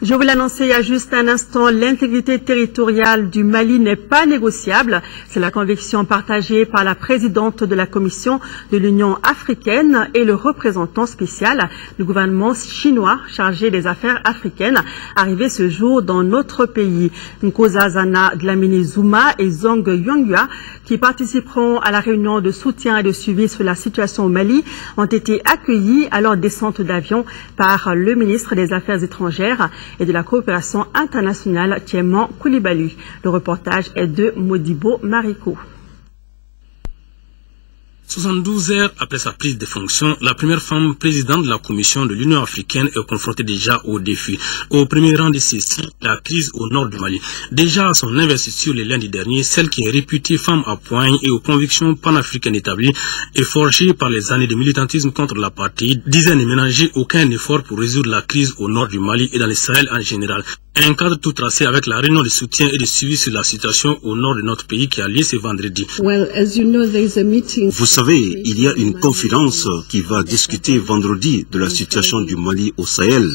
Je vous l'annonçais il y a juste un instant, l'intégrité territoriale du Mali n'est pas négociable. C'est la conviction partagée par la présidente de la Commission de l'Union africaine et le représentant spécial du gouvernement chinois chargé des affaires africaines, arrivé ce jour dans notre pays. Nkosazana Dlamini Zuma et Zong Yongyua, qui participeront à la réunion de soutien et de suivi sur la situation au Mali, ont été accueillis à leur descente d'avion par le ministre des Affaires étrangères et de la coopération internationale, Tieman Koulibaly. Le reportage est de Modibo Mariko. 72 heures après sa prise de fonction, la première femme présidente de la Commission de l'Union africaine est confrontée déjà aux défis. Au premier rang de ceci, la crise au nord du Mali. Déjà à son investiture le lundi dernier, celle qui est réputée femme à poigne et aux convictions panafricaines établies et forgée par les années de militantisme contre l'apartheid, disait ne ménager aucun effort pour résoudre la crise au nord du Mali et dans le Sahel en général. Un cadre tout tracé avec la réunion de soutien et de suivi sur la situation au nord de notre pays qui a lieu ce vendredi. Vous savez, il y a une conférence qui va discuter vendredi de la situation du Mali au Sahel.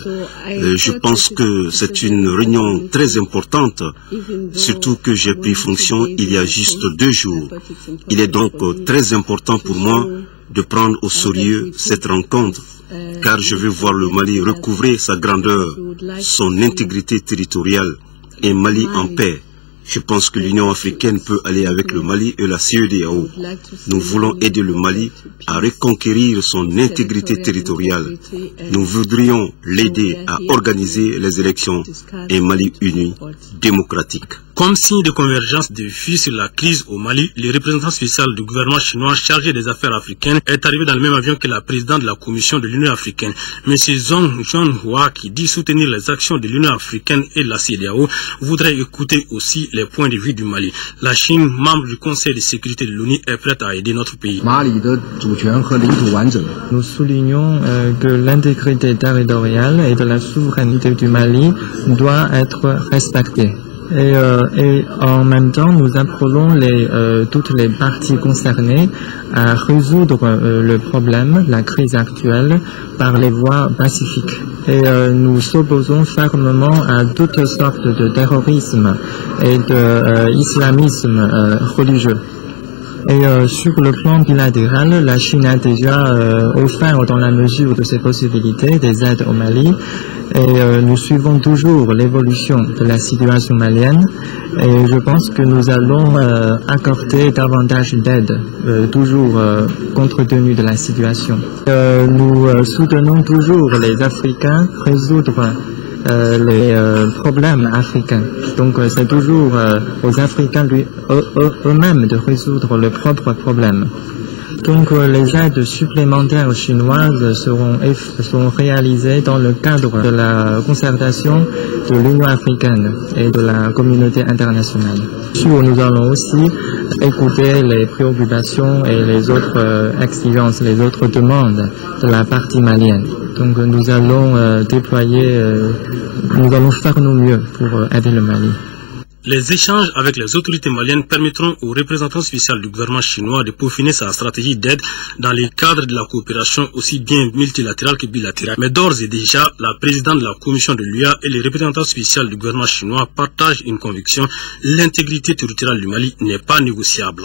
Je pense que c'est une réunion très importante, surtout que j'ai pris fonction il y a juste 2 jours. Il est donc très important pour moi de prendre au sérieux cette rencontre, car je veux voir le Mali recouvrer sa grandeur, son intégrité territoriale, un Mali en paix. Je pense que l'Union africaine peut aller avec le Mali et la CEDEAO. Nous voulons aider le Mali à reconquérir son intégrité territoriale. Nous voudrions l'aider à organiser les élections. Un Mali uni, démocratique. Comme signe de convergence de vues sur la crise au Mali, le représentant spécial du gouvernement chinois chargé des affaires africaines est arrivé dans le même avion que la présidente de la Commission de l'Union africaine. M. Zong Yonghua, qui dit soutenir les actions de l'Union africaine et de la CEDEAO, voudrait écouter aussi les points de vue du Mali. La Chine, membre du Conseil de sécurité de l'ONU, est prête à aider notre pays. Nous soulignons que l'intégrité territoriale et de la souveraineté du Mali doit être respectée. Et en même temps, nous appelons toutes les parties concernées à résoudre le problème, la crise actuelle, par les voies pacifiques. Et nous s'opposons fermement à toutes sortes de terrorisme et d'islamisme religieux. Et sur le plan bilatéral, la Chine a déjà offert, dans la mesure de ses possibilités, des aides au Mali. Et nous suivons toujours l'évolution de la situation malienne. Et je pense que nous allons accorder davantage d'aide, toujours compte tenu de la situation. Nous soutenons toujours les Africains résoudre les problèmes africains. Donc c'est toujours aux Africains eux-mêmes de résoudre leurs propres problèmes. Donc les aides supplémentaires chinoises seront réalisées dans le cadre de la concertation de l'Union africaine et de la communauté internationale. Nous allons aussi écouter les préoccupations et les autres exigences, les autres demandes de la partie malienne. Donc nous allons nous allons faire nos mieux pour aider le Mali. Les échanges avec les autorités maliennes permettront au représentant spécial du gouvernement chinois de peaufiner sa stratégie d'aide dans le cadre de la coopération aussi bien multilatérale que bilatérale. Mais d'ores et déjà, la présidente de la commission de l'UA et le représentant spécial du gouvernement chinois partagent une conviction: l'intégrité territoriale du Mali n'est pas négociable.